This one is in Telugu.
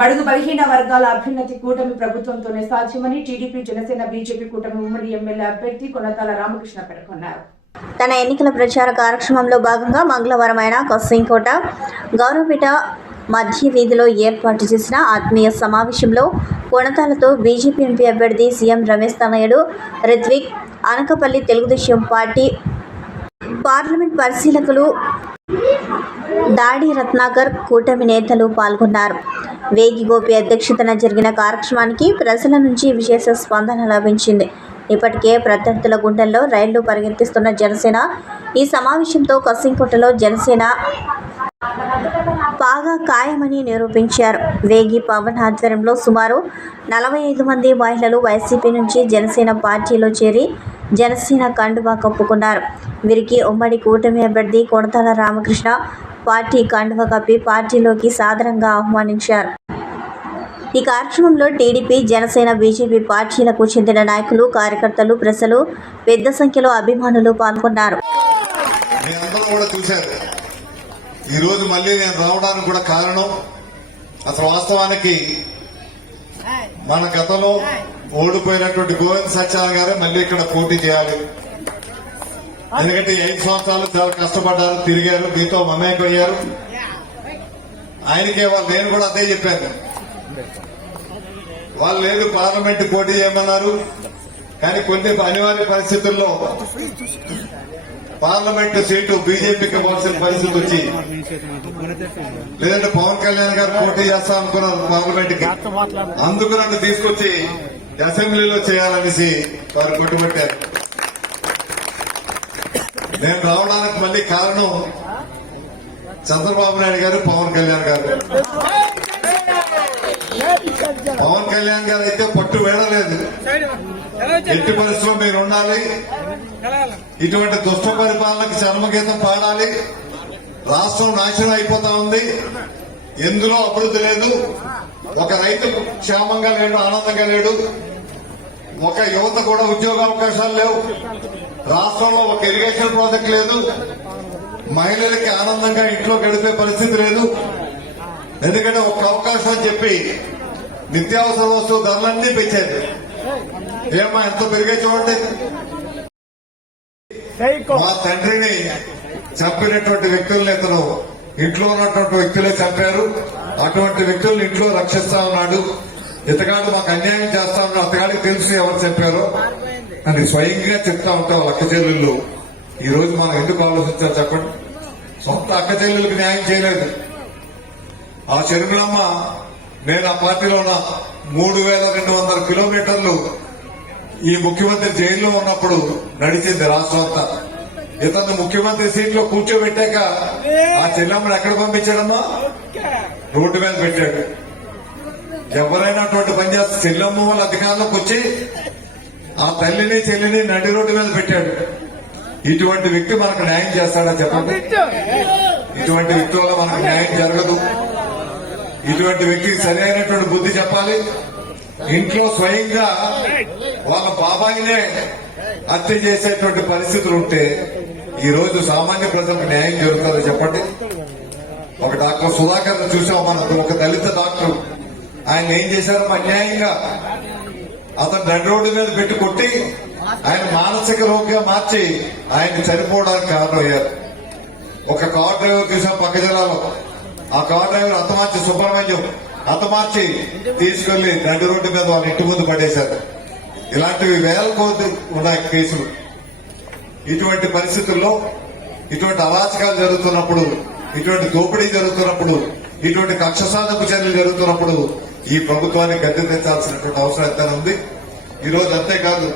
బడుగు బలహీన వర్గాల అభ్యున్నతి కూటమి ప్రభుత్వంతోనే సాధ్యమని టీడీపీ జనసేన బీజేపీ కూటమి ఉమ్మడి ఎమ్మెల్యే అభ్యర్థి కొనతాల రామకృష్ణ పేర్కొన్నారు. తన ఎన్నికల ప్రచార కార్యక్రమంలో భాగంగా మంగళవారం ఆయన కసింకోట గౌరవపేట మధ్య వీధిలో ఏర్పాటు చేసిన ఆత్మీయ సమావేశంలో కొనతాలతో బీజేపీ ఎంపీ అభ్యర్థి సీఎం రమేష్ తనయుడు రిత్విక్, అనకపల్లి తెలుగుదేశం పార్టీ పార్లమెంట్ పరిశీలకులు దాడి రత్నాకర్, కూటమి నేతలు పాల్గొన్నారు. వేగి గోపి అధ్యక్షతన జరిగిన కార్యక్రమానికి ప్రజల నుంచి విశేష స్పందన లభించింది. ఇప్పటికే ప్రత్యర్థుల గుండెల్లో రైళ్లు పరిగెత్తిస్తున్న జనసేన ఈ సమావేశంతో కసింకోటలో జనసేన బాగా ఖాయమని నిరూపించారు. వేగి పవన్ ఆధ్వర్యంలో సుమారు 45 మంది మహిళలు వైసీపీ నుంచి జనసేన పార్టీలో చేరి జనసేన కండువా కప్పుకున్నారు. వీరికి ఉమ్మడి కూటమి అభ్యర్థి కొనతాల రామకృష్ణ పార్టీ కండువా కప్పి పార్టీలోకి సాదరంగా ఆహ్వానించారు. ఈ కార్యక్రమంలో టీడీపీ, జనసేన, బీజేపీ పార్టీలకు చెందిన నాయకులు, కార్యకర్తలు, ప్రజలు పెద్ద సంఖ్యలో అభిమానులు పాల్గొన్నారు. ఈ రోజు మళ్ళీ నేను రావడానికి కూడా కారణం, అసలు వాస్తవానికి మన గతంలో ఓడిపోయినటువంటి గోవింద్ సత్యనారాయణ గారే మళ్ళీ ఇక్కడ పోటీ చేయాలి. ఎందుకంటే 5 సంవత్సరాలు చాలా కష్టపడ్డారు, తిరిగారు, మీతో మమేకయ్యారు. ఆయనకే నేను కూడా అదే చెప్పాను. వాళ్ళు లేదు పార్లమెంట్ పోటీ చేయమన్నారు, కానీ కొన్ని అనివార్య పరిస్థితుల్లో పార్లమెంట్ సీటు బీజేపీకి ఇవ్వాల్సిన పరిస్థితి వచ్చి, లేదంటే పవన్ కళ్యాణ్ గారు పోటీ చేస్తా అనుకున్నారు పార్లమెంట్ కి. అందుకు నన్ను తీసుకొచ్చి అసెంబ్లీలో చేయాలనేసి వారు కొట్టుబట్టారు. నేను రావడానికి మళ్ళీ కారణం చంద్రబాబు నాయుడు గారు, పవన్ కళ్యాణ్ గారు. పవన్ కళ్యాణ్ గారు అయితే పట్టు వేడలేదు, ఎట్టి పరిస్థితుల్లో మీరు ఉండాలి, ఇటువంటి దుష్ట పరిపాలనకు చర్మగీతం పాడాలి, రాష్ట్రం నాశనం అయిపోతా ఉంది, ఎందులో అభివృద్ధి లేదు, ఒక రైతు క్షేమంగా లేడు, ఆనందంగా లేడు, ఒక యువత కూడా ఉద్యోగ అవకాశాలు లేవు, రాష్ట్రంలో ఒక ఇరిగేషన్ ప్రాజెక్ట్ లేదు, మహిళలకి ఆనందంగా ఇంట్లో గడిపే పరిస్థితి లేదు. ఎందుకంటే ఒక అవకాశం అని చెప్పి నిత్యావసర వస్తువు ధరలన్నీ పెంచారు. ఏమా ఎంతో పెరిగే చూడండి. మా తండ్రిని చంపినటువంటి వ్యక్తుల్ని ఇతను ఇంట్లో ఉన్నటువంటి వ్యక్తులే చంపారు. అటువంటి వ్యక్తుల్ని ఇంట్లో రక్షిస్తా ఉన్నాడు. ఇతగాడు మాకు అన్యాయం చేస్తా ఉన్నాడు, అతగాడికి తెలుసు ఎవరు చెప్పారో అని స్వయంగా చెప్తా ఉంటాం అక్క చెల్లెళ్ళు. ఈ రోజు మనం ఎందుకు ఆలోచించాలి చెప్పండి? సొంత అక్క చెల్లెళ్ళకి న్యాయం చేయలేదు. ఆ చెరుకులమ్మ నేను ఆ పార్టీలో ఉన్న 3200 కిలోమీటర్లు ఈ ముఖ్యమంత్రి జైల్లో ఉన్నప్పుడు నడిచింది రాష్ట్రం అంతా. ఇతను ముఖ్యమంత్రి సీట్లో కూర్చోబెట్టాక ఆ చెల్లమ్మను ఎక్కడ పంపించాడమ్మా? రోడ్డు మీద పెట్టాడు. ఎవరైనా అటువంటి పని చేస్తే చెల్లమ్మ వాళ్ళ అధికారంలోకి వచ్చి ఆ తల్లిని చెల్లిని నడి రోడ్డు మీద పెట్టాడు. ఇటువంటి వ్యక్తి మనకు న్యాయం చేస్తాడా చెప్పండి? ఇటువంటి వ్యక్తి వల్ల మనకు న్యాయం జరగదు. ఇటువంటి వ్యక్తికి సరైనటువంటి బుద్ధి చెప్పాలి. ఇంట్లో స్వయంగా వాళ్ళ బాబాయినే హత్య చేసేటువంటి పరిస్థితులు ఉంటే ఈ రోజు సామాన్య ప్రజలకు న్యాయం జరుగుతుందో చెప్పండి? ఒక డాక్టర్ సుధాకర్ చూసాం మనం, ఒక దళిత డాక్టర్. ఆయన ఏం చేశారో అన్యాయంగా అతను నడి రోడ్డు మీద పెట్టి కొట్టి ఆయన మానసిక రోగిగా మార్చి ఆయన చనిపోవడానికి కారణమయ్యారు. ఒక కార్ డ్రైవర్ చూసాం పక్క జిల్లాలో. ఆ కార్ డ్రైవర్ అతమార్చి సుబ్రహ్మణ్యం అతమార్చి తీసుకెళ్లి నడి రోడ్డు మీద వాళ్ళ ఇంటి ముందు పడేశారు. ఇలాంటివి వేల కొద్ది ఉన్నాయి కేసులు. ఇటువంటి పరిస్థితుల్లో, ఇటువంటి అరాచకాలు జరుగుతున్నప్పుడు, ఇటువంటి దోపిడీ జరుగుతున్నప్పుడు, ఇటువంటి కక్ష సాధక చర్యలు జరుగుతున్నప్పుడు ఈ ప్రభుత్వాన్ని గద్దె తెచ్చాల్సినటువంటి అవసరం ఎంతైనా ఉంది. ఈ రోజు అంతేకాదు,